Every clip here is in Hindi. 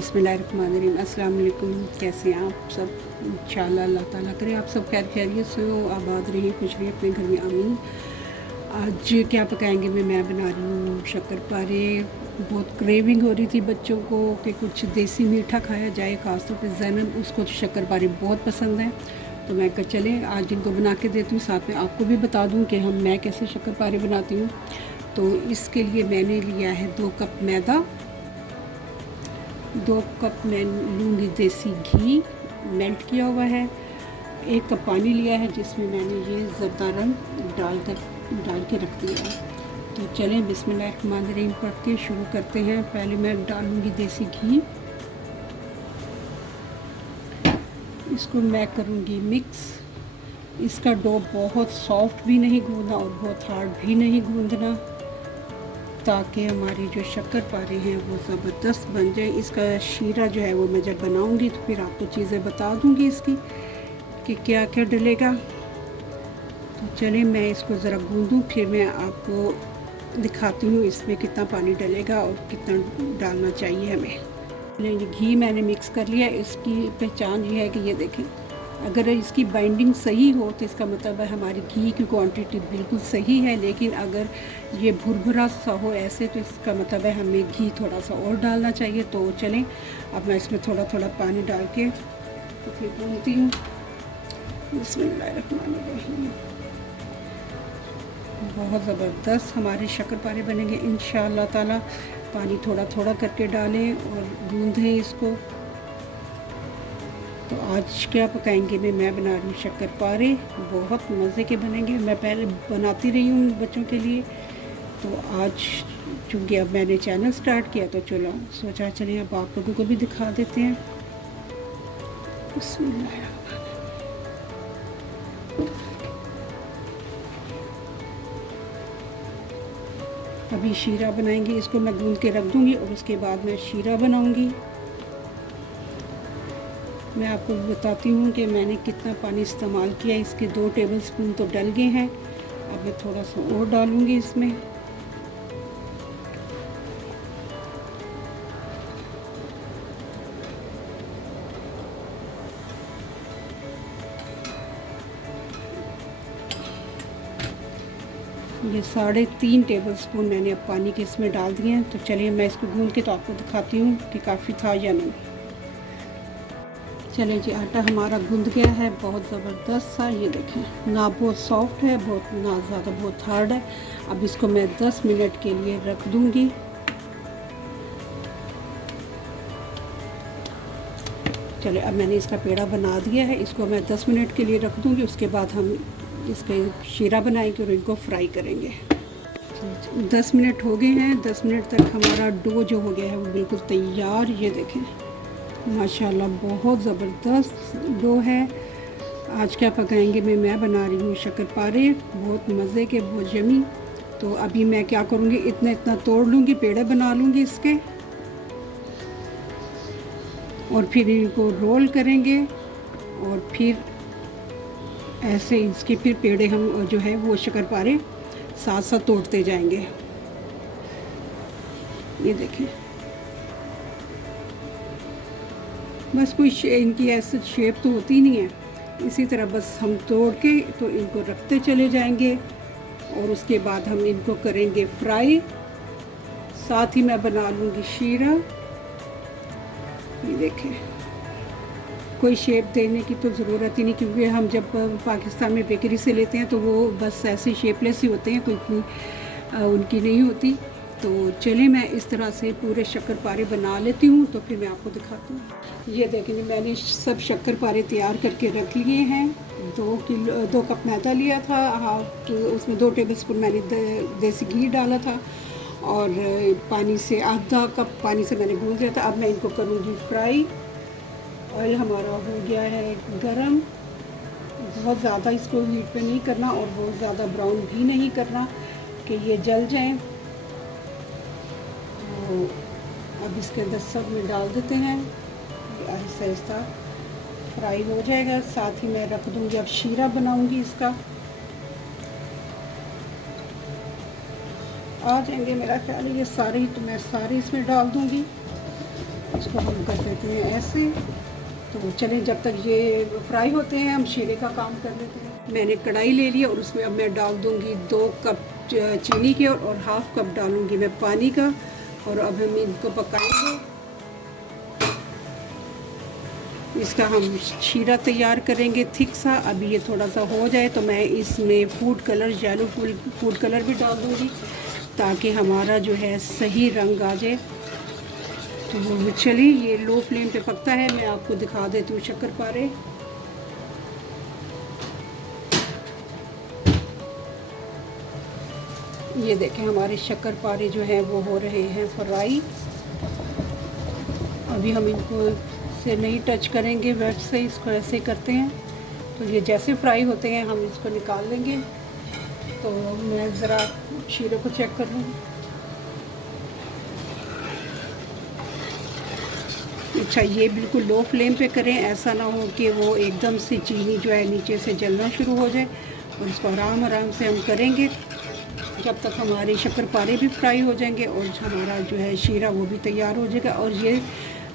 बिस्मिल्लाहिर्रहमानिर्रहीम। अस्सलाम वालेकुम। कैसे हैं आप सब? इंशाअल्लाह अल्लाह ताला करे आप सब खैर खैरियत से हो, आबाद रहिए, खुश रहिए अपने घर में, आमीन। आज क्या पकाएंगे मैं बना रही हूँ शक्करपारे। बहुत क्रेविंग हो रही थी बच्चों को कि कुछ देसी मीठा खाया जाए, ख़ासतौर पे ज़ैनब, उसको तो शक्करपारे बहुत पसंद हैं। तो मैं कहा चले आज इनको बना के देती हूँ, साथ में आपको भी बता दूँ कि मैं कैसे शक्करपारे बनाती हूँ। तो इसके लिए मैंने लिया है 2 कप मैदा, 2 कप मैं लूँगी देसी घी मेल्ट किया हुआ है, 1 कप पानी लिया है जिसमें मैंने ये ज़रदा रंग डाल के रख दिया है। तो चलें बिस्मिल्लाहिर्रहमानिर्रहीम पढ़ के शुरू करते हैं। पहले मैं डालूँगी देसी घी, इसको मैं करूँगी मिक्स। इसका डो बहुत सॉफ्ट भी नहीं गूँदना और बहुत हार्ड भी नहीं गूँदना, ताकि हमारी जो शक्करपारे हैं वो ज़बरदस्त बन जाए। इसका शीरा जो है वो मैं जब बनाऊंगी तो फिर आपको चीज़ें बता दूंगी इसकी कि क्या क्या डलेगा। तो चलिए मैं इसको ज़रा गूँदूँ, फिर मैं आपको दिखाती हूँ इसमें कितना पानी डलेगा और कितना डालना चाहिए हमें। ये घी मैंने मिक्स कर लिया। इसकी पहचान ये है कि ये देखें, अगर इसकी बाइंडिंग सही हो तो इसका मतलब है हमारी घी की क्वांटिटी बिल्कुल सही है, लेकिन अगर ये भुरभुरा सा हो ऐसे तो इसका मतलब है हमें घी थोड़ा सा और डालना चाहिए। तो चलें अब मैं इसमें थोड़ा थोड़ा पानी डाल के तो फिर भूनती हूँ। बिस्मिल्लाहिर्रहमानिर्रहीम। बहुत ज़बरदस्त हमारे शक्करपारे बनेंगे इंशाअल्लाह ताला। पानी थोड़ा थोड़ा करके डालें और गूँधें इसको। तो आज क्या पकाएंगे मैं बना रही हूँ शक्करपारे, बहुत मज़े के बनेंगे। मैं पहले बनाती रही हूँ बच्चों के लिए, तो आज चूँकि अब मैंने चैनल स्टार्ट किया तो चलो सोचा चलिए अब आप लोगों को भी दिखा देते हैं। अभी शीरा बनाएंगे, इसको मैं गूँध के रख दूँगी और उसके बाद मैं शीरा बनाऊँगी। मैं आपको बताती हूँ कि मैंने कितना पानी इस्तेमाल किया। इसके 2 टेबलस्पून तो डल गए हैं, अब मैं थोड़ा सा और डालूँगी इसमें। ये 3.5 टेबलस्पून मैंने अब पानी के इसमें डाल दिए हैं। तो चलिए मैं इसको गूँध के तो आपको दिखाती हूँ कि काफ़ी था या नहीं। चलिए जी, आटा हमारा गूँध गया है बहुत ज़बरदस्त सा। ये देखें, ना बहुत सॉफ्ट है बहुत ना ज़्यादा बहुत हार्ड है। अब इसको मैं 10 मिनट के लिए रख दूँगी। चलिए अब मैंने इसका पेड़ा बना दिया है, इसको मैं 10 मिनट के लिए रख दूँगी। उसके बाद हम इसके शीरा बनाएंगे और इनको फ्राई करेंगे। 10 मिनट हो गए हैं। 10 मिनट तक हमारा डो जो हो गया है वो बिल्कुल तैयार। ये देखें माशाल्लाह बहुत ज़बरदस्त डो है। आज क्या पकाएंगे मैं बना रही हूँ शक्करपारे, बहुत मज़े के, बहुत यमी। तो अभी मैं क्या करूँगी, इतना तोड़ लूँगी, पेड़े बना लूँगी इसके, और फिर इनको रोल करेंगे और फिर ऐसे इसके फिर पेड़े हम जो है वो शक्करपारे साथ साथ तोड़ते जाएंगे। ये देखें, बस कोई इनकी ऐसी शेप तो होती नहीं है, इसी तरह बस हम तोड़ के तो इनको रखते चले जाएंगे और उसके बाद हम इनको करेंगे फ्राई। साथ ही मैं बना लूँगी शीरा। ये देखें, कोई शेप देने की तो ज़रूरत ही नहीं, क्योंकि हम जब पाकिस्तान में बेकरी से लेते हैं तो वो बस ऐसे शेपलेस ही होते हैं, कोई इतनी उनकी नहीं होती। तो चलिए मैं इस तरह से पूरे शक्करपारे बना लेती हूँ तो फिर मैं आपको दिखाती हूँ। ये देखें, मैंने सब शक्करपारे तैयार करके रख लिए हैं। 2 कप मैदा लिया था, तो उसमें 2 टेबलस्पून मैंने देसी घी डाला था और पानी से आधा कप पानी से मैंने गूँध लिया था। अब मैं इनको करूँगी फ्राई। ऑयल हमारा हो गया है गरम, बहुत ज़्यादा इसको हीट पे नहीं करना और बहुत ज़्यादा ब्राउन भी नहीं करना कि ये जल जाएं। तो अब इसके अंदर सब में डाल देते हैं, आहिस्ता आहिस्ता फ्राई हो जाएगा। साथ ही मैं रख दूँगी, अब शीरा बनाऊँगी इसका। आ जाएंगे मेरा ख्याल है ये सारे ही, तो मैं सारे इसमें डाल दूँगी। इसको हम कर देते हैं ऐसे। तो चलें, जब तक ये फ्राई होते हैं हम शीरे का काम कर लेते हैं। मैंने कढ़ाई ले ली और उसमें अब मैं डाल दूँगी 2 कप चीनी के और हाफ़ कप डालूँगी मैं पानी का। और अब हम इनको पकाएंगे। इसका हम शीरा तैयार करेंगे थिक सा। अभी ये थोड़ा सा हो जाए तो मैं इसमें food colour, yellow food colour भी डाल दूँगी ताकि हमारा जो है सही रंग आ जाए। तो चलिए, ये लो फ्लेम पे पकता है। मैं आपको दिखा देती हूँ शक्करपारे। ये देखें, हमारे शक्करपारे जो हैं वो हो रहे हैं फ्राई। अभी हम इनको से नहीं टच करेंगे, वैसे इसको ऐसे करते हैं। तो ये जैसे फ्राई होते हैं हम इसको निकाल लेंगे। तो मैं ज़रा शीरे को चेक कर लूँ। अच्छा, ये बिल्कुल लो फ्लेम पे करें, ऐसा ना हो कि वो एकदम से चीनी जो है नीचे से जलना शुरू हो जाए। और इसको आराम आराम से हम करेंगे जब तक हमारे शक्करपारे भी फ्राई हो जाएंगे और हमारा जो है शीरा वो भी तैयार हो जाएगा। और ये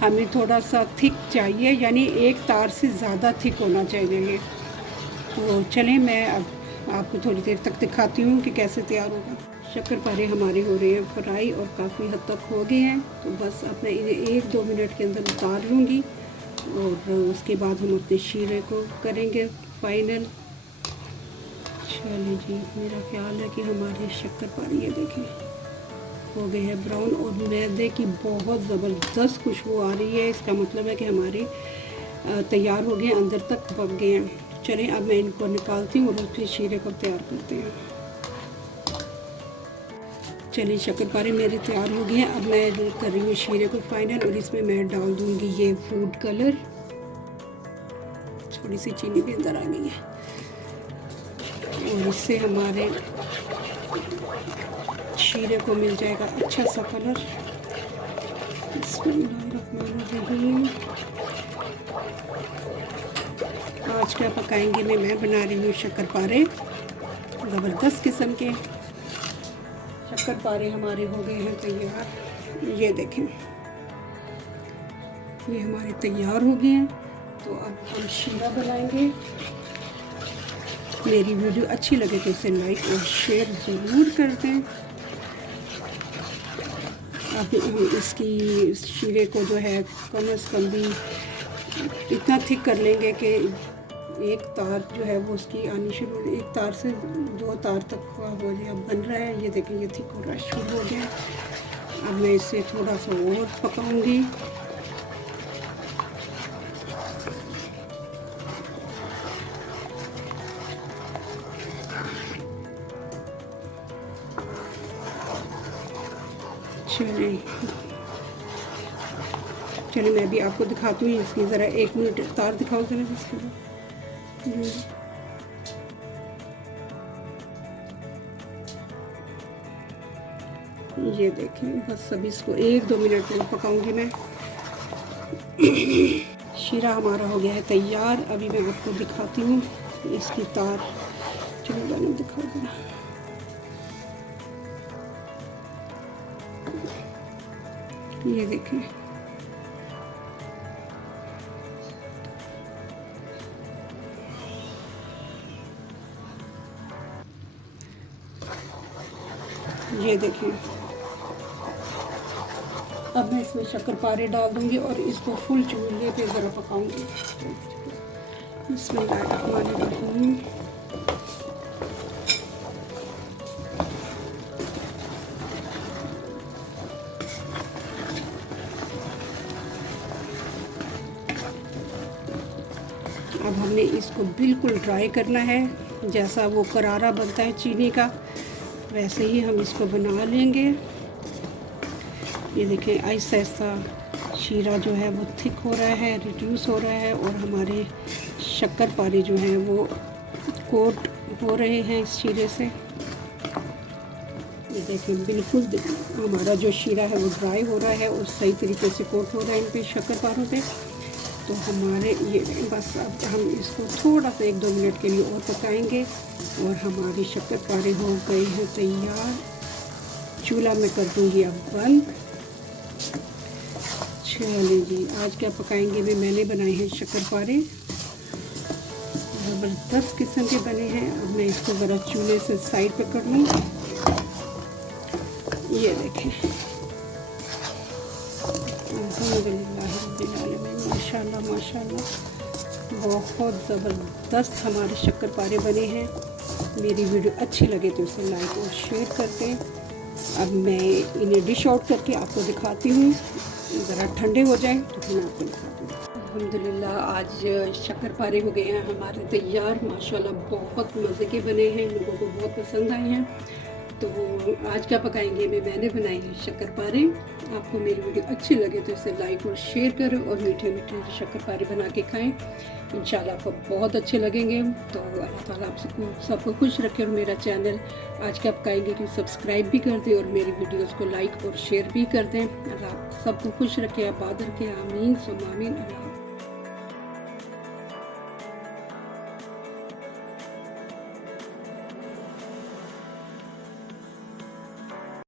हमें थोड़ा सा थिक चाहिए, यानी एक तार से ज़्यादा थिक होना चाहिए। तो चलें, मैं अब आपको थोड़ी देर तक दिखाती हूँ कि कैसे तैयार होगा। शक्करपारे हमारे हो रहे हैं फ्राई और काफ़ी हद तक हो गए हैं। तो बस अब मैं इन्हें 1-2 मिनट के अंदर उतार लूँगी और उसके बाद हम अपने शीरे को करेंगे फ़ाइनल। चलिए जी, मेरा ख्याल है कि हमारे शक्करपारे ये देखें हो गए हैं ब्राउन और मैदे की बहुत ज़बरदस्त खुशबू आ रही है। इसका मतलब है कि हमारे तैयार हो गए, अंदर तक पक गए हैं। चलें, अब मैं इनको निकालती हूँ और उसके शीरे को तैयार करते हैं। चलिए, शक्करपारे मेरे तैयार हो गए हैं। अब मैं कर रही हूँ शीरे को फाइनल और इसमें मैं डाल दूँगी ये फूड कलर। थोड़ी सी चीनी भी अंदर आ गई है और इससे हमारे शीरे को मिल जाएगा अच्छा सा कलर। बिस्मिल्लाहिर्रहमानिर्रहीम। आज क्या पकाएंगे मैं बना रही हूँ शक्करपारे, ज़बरदस्त किस्म के शक्करपारे हमारे हो गए हैं तैयार। ये देखें, ये हमारे तैयार हो गए हैं। तो अब हम शीरा बनाएंगे। मेरी वीडियो अच्छी लगे तो इसे लाइक और शेयर ज़रूर कर दें। अब इसकी शीरे को जो है कम से कम भी इतना थिक कर लेंगे कि एक तार जो है वो उसकी आनी शुरू, एक तार से 2 तार तक हो जाए। अब बन रहा है, ये देखें, ये थिक हो रहा है, शुरू हो गया। अब मैं इसे थोड़ा सा और पकाऊंगी। चलिए मैं भी आपको दिखाती हूँ इसकी ज़रा 1 मिनट तार दिखाओ ज़रा इसकी। ये देखें, बस अभी इसको 1-2 मिनट में पकाऊंगी मैं। शीरा हमारा हो गया है तैयार। अभी मैं आपको दिखाती हूँ इसकी तार। चलो मैंने दिखा दिया। ये देखें, ये देखें। अब मैं इसमें शक्करपारे डाल दूंगी और इसको फुल चूल्हे पे ज़रा पकाऊंगी। बिस्मिल्लाहिर्रहमानिर्रहीम। अब हमने इसको बिल्कुल ड्राई करना है। जैसा वो करारा बनता है चीनी का, वैसे ही हम इसको बना लेंगे। ये देखें, ऐसा ऐसा शीरा जो है वो थिक हो रहा है, रिड्यूस हो रहा है और हमारे शक्करपारे जो हैं वो कोट हो रहे हैं इस शीरे से। ये देखें, बिल्कुल हमारा जो शीरा है वो ड्राई हो रहा है और सही तरीके से कोट हो रहा है इन पे शक्करपारों पे। तो हमारे ये बस अब हम इसको थोड़ा सा 1-2 मिनट के लिए और पकाएंगे और हमारी शक्करपारे हो गए हैं तैयार। चूल्हा मैं कर दूँगी अब बंद। चलिए जी, आज क्या पकाएंगे भी मैंने बनाए हैं शक्करपारे। ज़बरदस्त किस्म के बने हैं। अब मैं इसको ज़रा चूल्हे से साइड पे कर लूँ। ये देखें, माशाल्लाह माशाल्लाह, बहुत ज़बरदस्त हमारे शक्करपारे बने हैं। मेरी वीडियो अच्छी लगे तो इसे लाइक और शेयर कर दें। अब मैं इन्हें डिश आउट करके आपको दिखाती हूँ। ज़रा ठंडे हो जाएं तो फिर मैं आपको दिखाती हूँ। अल्हम्दुलिल्लाह आज शक्करपारे हो गए हैं हमारे तैयार। माशाल्लाह बहुत मज़े के बने हैं, लोगों को बहुत पसंद आए हैं। तो आज क्या पकाएंगे मैंने बनाए हैं शक्करपारे। आपको मेरी वीडियो अच्छी लगे तो इसे लाइक और शेयर करें और मीठे मीठे शक्करपारे बना के खाएं। इंशाल्लाह आपको बहुत अच्छे लगेंगे। तो अल्लाह ताला आप सबको खुश रखे। और मेरा चैनल आज क्या पकाएंगे कि सब्सक्राइब भी कर दें और मेरी वीडियोस को लाइक और शेयर भी कर दें। अल्लाह सबको खुश रखे, आबाद रखे। आमीन सुम्मा आमीन।